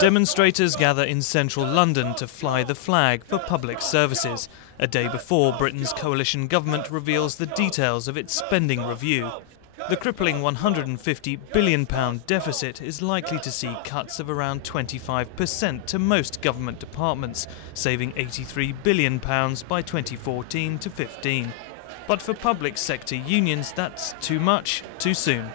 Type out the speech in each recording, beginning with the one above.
Demonstrators gather in central London to fly the flag for public services, a day before Britain's coalition government reveals the details of its spending review. The crippling £150 billion deficit is likely to see cuts of around 25% to most government departments, saving £83 billion by 2014 to 15. But for public sector unions, that's too much, too soon.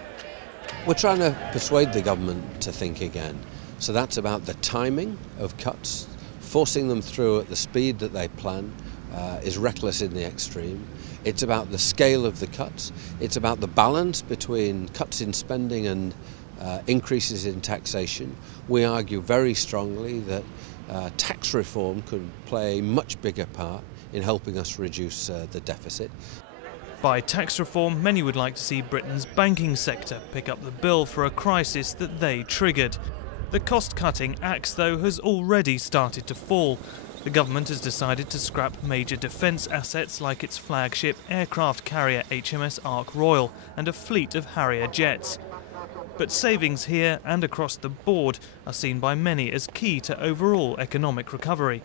We're trying to persuade the government to think again. So that's about the timing of cuts. Forcing them through at the speed that they plan is reckless in the extreme. It's about the scale of the cuts. It's about the balance between cuts in spending and increases in taxation. We argue very strongly that tax reform could play a much bigger part in helping us reduce the deficit. By tax reform, many would like to see Britain's banking sector pick up the bill for a crisis that they triggered. The cost-cutting axe, though, has already started to fall. The government has decided to scrap major defence assets like its flagship aircraft carrier HMS Ark Royal and a fleet of Harrier jets. But savings here and across the board are seen by many as key to overall economic recovery.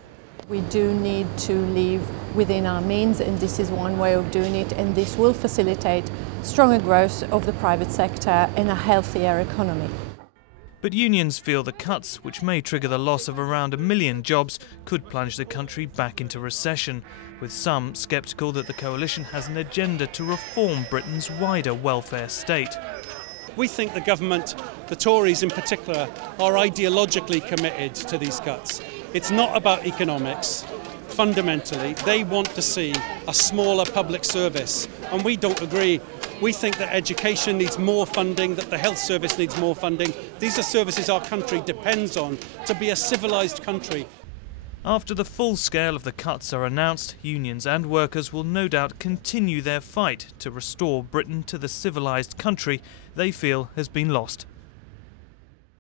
We do need to live within our means, and this is one way of doing it, and this will facilitate stronger growth of the private sector and a healthier economy. But unions feel the cuts, which may trigger the loss of around 1 million jobs, could plunge the country back into recession, with some sceptical that the coalition has an agenda to reform Britain's wider welfare state. We think the government, the Tories in particular, are ideologically committed to these cuts. It's not about economics. Fundamentally, they want to see a smaller public service, and we don't agree. We think that education needs more funding, that the health service needs more funding. These are services our country depends on to be a civilised country. After the full scale of the cuts are announced, unions and workers will no doubt continue their fight to restore Britain to the civilised country they feel has been lost.